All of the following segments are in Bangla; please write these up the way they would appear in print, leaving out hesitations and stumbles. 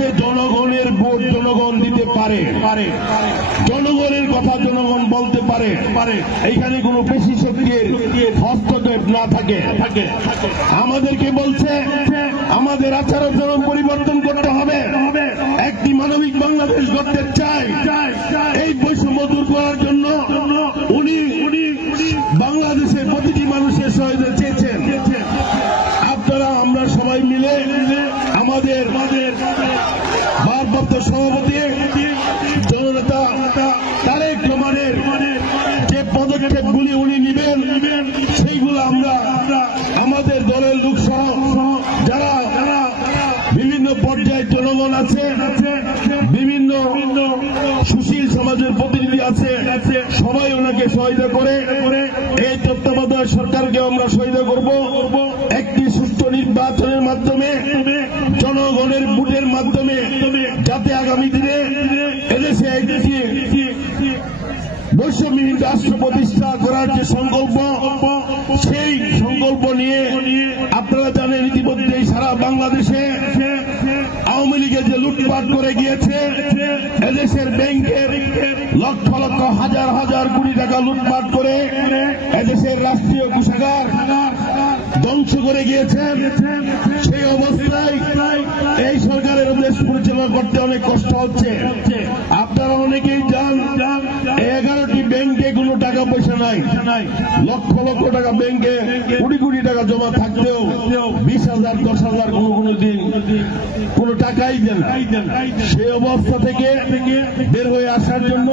যাতে জনগণের ভোট জনগণ দিতে পারে, জনগণের কথা জনগণ বলতে পারে, এইখানে কোনো পেশি শক্তির হস্তক্ষেপ না থাকে। আমাদেরকে বলছে আমাদের আচার আচরণ পরিবর্তন করতে হবে, একটি মানবিক বাংলাদেশ গড়তে চাই। এই বৈষম্য দূর করার জন্য উনি বাংলাদেশের প্রতিটি মানুষের সহায়তা চেয়েছেন। আপনারা আমরা সবাই মিলে আমাদের ভারপ্রাপ্ত সভাপতি জননেতা তারেক রহমানের যে পদক্ষেপগুলি উনি নেবেন সেইগুলো আমরা আমাদের দলের লোক সহ যারা বিভিন্ন পর্যায়ে জনগণ আছে, বিভিন্ন সুশীল সমাজের প্রতিনিধি আছে, সবাই ওনাকে সহায়তা করে এই তত্ত্বাবধায়ক সরকারকে আমরা সহায়তা করব একটি সুষ্ঠু নির্বাচনের মাধ্যমে, জনগণের ভোটের মাধ্যমে, যাতে আগামী দিনে এদেশে একটি বৈষম্যহীন রাষ্ট্র প্রতিষ্ঠা করার যে সংকল্প, সেই সংকল্প নিয়ে আপনারা জানেন ইতিমধ্যে সারা বাংলাদেশে আওয়ামী লীগে যে লুটপাট করে গিয়েছে, এদেশের ব্যাংকের লক্ষ লক্ষ হাজার হাজার কোটি টাকা লুটপাট করে এদেশের রাষ্ট্রীয় কোষাগার ধ্বংস করে গিয়েছেন। সেই অবস্থায় এই সরকারের দেশ পরিচালনা করতে অনেক কষ্ট হচ্ছে। আপনারা অনেকেই জান 11টি ব্যাংকে কোনো টাকা পয়সা নাই, লক্ষ লক্ষ টাকা ব্যাংকে কোটি কোটি টাকা জমা থাকলেও 20,000 10,000 কোনো দিন কোনো টাকাই দেন। সেই অবস্থা থেকে বের হয়ে আসার জন্য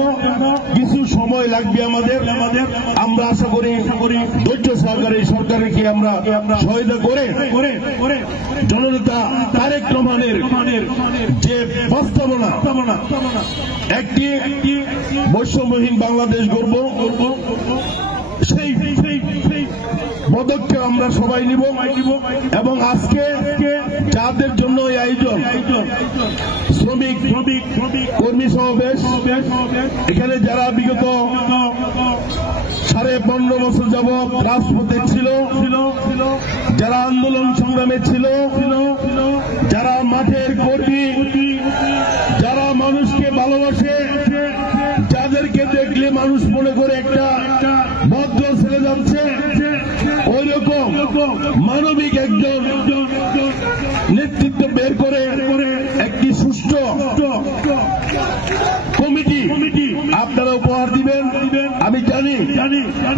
কিছু সময় লাগবে আমাদের। আমরা আশা করি ধৈর্য সহকারে সরকারকে আমরা সহায়তা করে জননেতা তারেক রহমানের যে বাস্তবনা একটি বৈষম্যহীন বাংলাদেশ গড়ব, সেই পদক্ষেপ আমরা সবাই নিব। এবং আজকে যাদের জন্য এই আয়োজন, শ্রমিক কর্মী সমাবেশ, এখানে যারা বিগত 15.5 বছর যাবৎ রাজপথে ছিল, যারা আন্দোলন সংগ্রামে ছিল, যারা মাঠের কর্মী, যারা মানুষকে ভালোবাসে, যাদেরকে দেখলে মানুষ মনে করে একটা ভদ্র ছেলে যাচ্ছে, ওই রকম মানবিক একজন নেতৃত্ব বের করে একটি সুষ্ঠু কমিটি আপনারা উপহার দিবেন। আমি জানি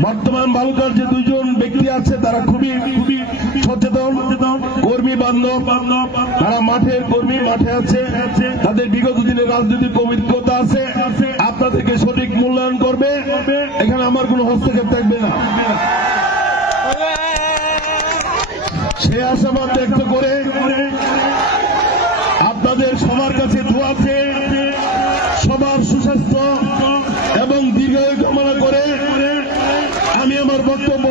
বর্তমান বালুকার যে 2জন ব্যক্তি আছে তারা খুবই সচেতন, কর্মী বান্ধব, তারা মাঠের কর্মী, মাঠে আছে, তাদের বিগত দিনের রাজনৈতিক অভিজ্ঞতা আছে, আপনাদেরকে সঠিক মূল্যায়ন করবে। এখানে আমার কোনো হস্তক্ষেপ থাকবে না। সে আশাবাদ ব্যক্ত করে আপনাদের সবার কাছে দোয়া চেয়ে সবার সুস্বাস্থ্য এবং দীর্ঘায়ু কামনা করে আমি আমার বক্তব্য